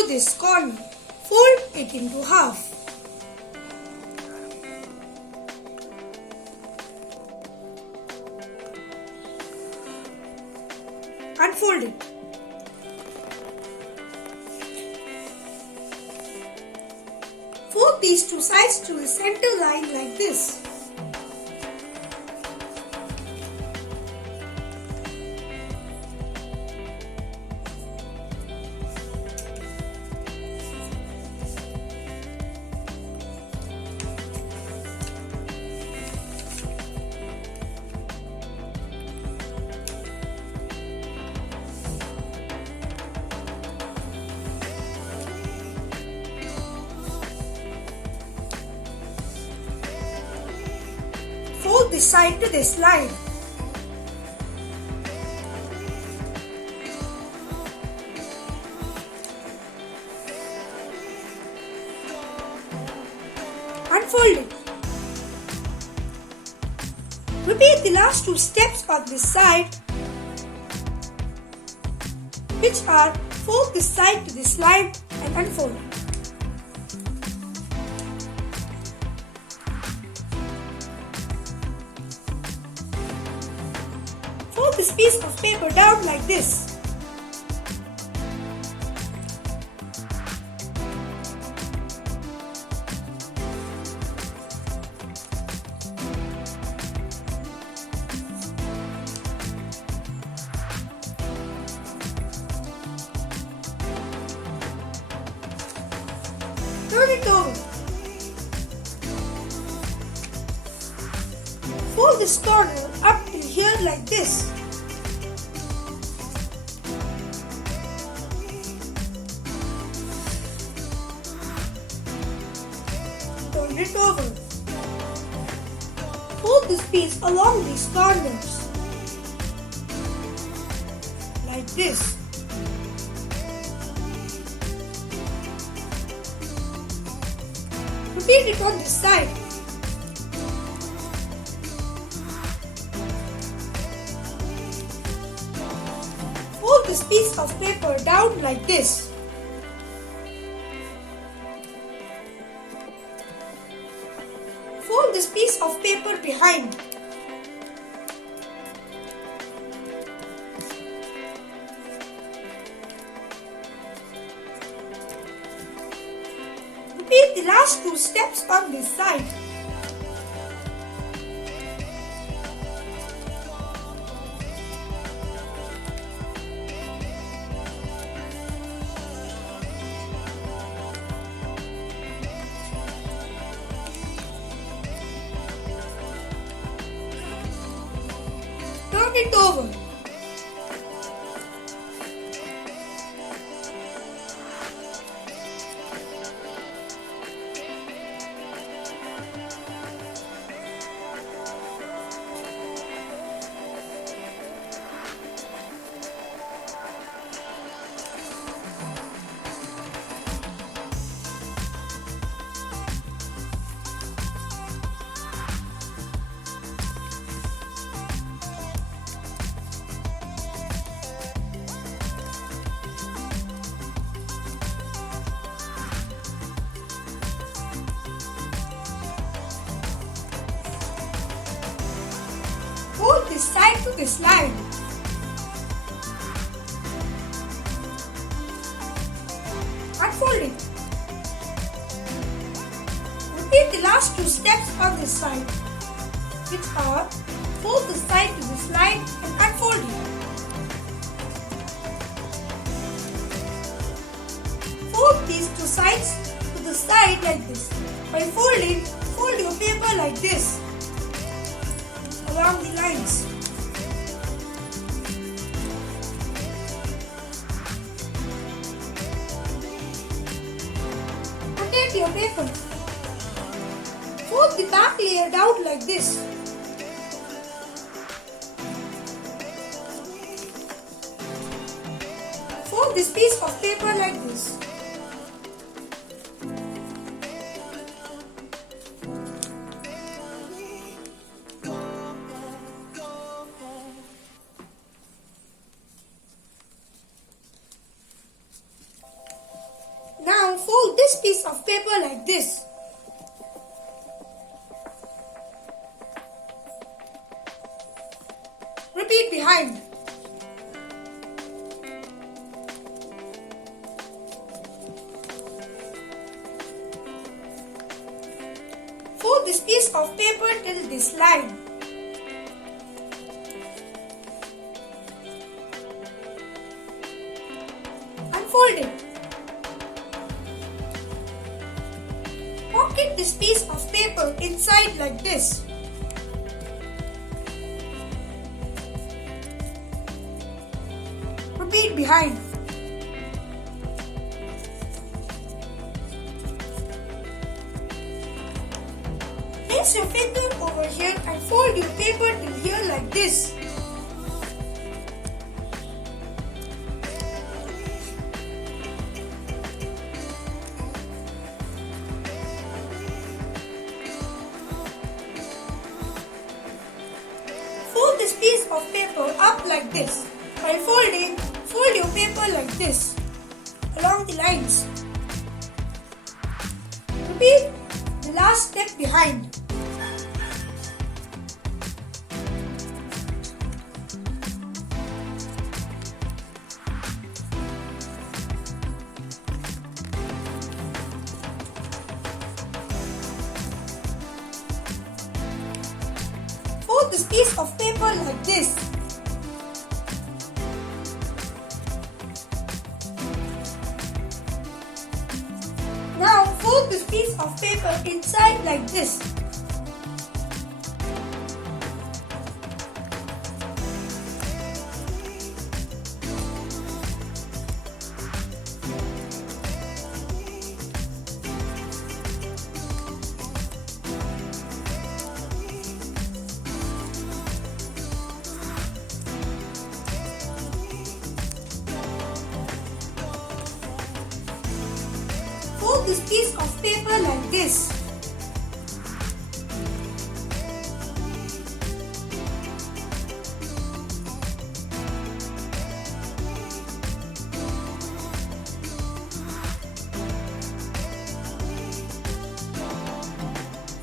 to this corner. Fold it into half. Unfold it. Fold these two sides to the center line like this. Fold this side to this line. Unfold it. Repeat the last two steps on this side, which are fold this side to this line and unfold it. Fold this piece of paper down like this. Turn it over. Fold this corner up till here like this. Turn it over. Fold this piece along these corners like this. Repeat it on this side. Fold this piece of paper down like this. Fold this piece of paper behind. Repeat the last two steps on this side. Turn it over. Fold this side to this line. Unfold it. Repeat the last two steps on this side, which are fold this side to this line and unfold it. Fold these two sides to the side like this. By folding, fold your paper like this along the lines. Rotate your paper. Fold the back layer down like this. Fold this piece of paper like this. this piece of paper like this. Repeat behind. Fold this piece of paper till this line. Unfold it. Pocket this piece of paper inside like this. Repeat behind. Place your finger over here and fold your paper till here like this. Fold this piece of paper up like this. While folding, fold your paper like this, along the lines. Repeat the last step behind. Fold this piece of paper like this. Now fold this piece of paper inside like this. Fold this piece of paper like this.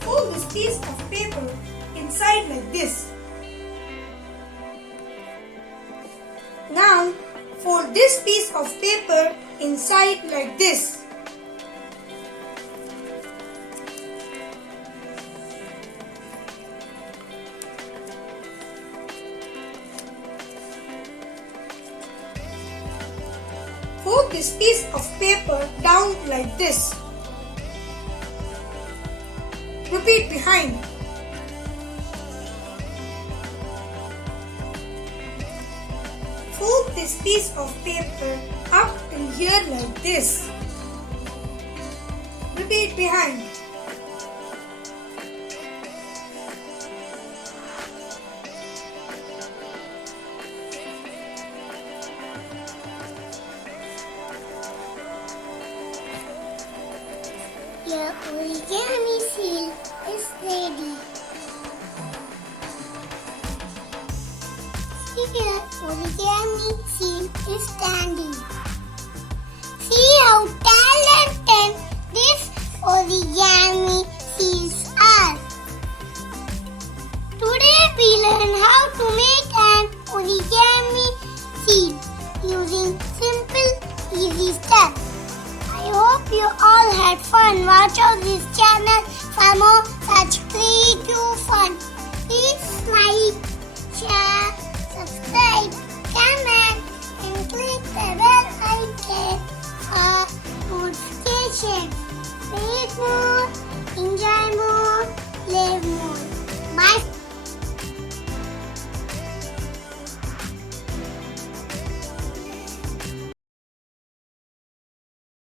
Fold this piece of paper inside like this. Now fold this piece of paper inside like this. Fold this piece of paper down like this. Repeat behind. Fold this piece of paper up in here like this. Repeat behind. Your origami seal is ready. Your origami seal is standing. See how talented these origami seals are. Today we learn how to make an origami seal using simple, easy steps. I hope you all had fun. Watch out this channel for more such creative fun. Please like, share, subscribe, comment and click the bell icon for notifications. Stay tuned.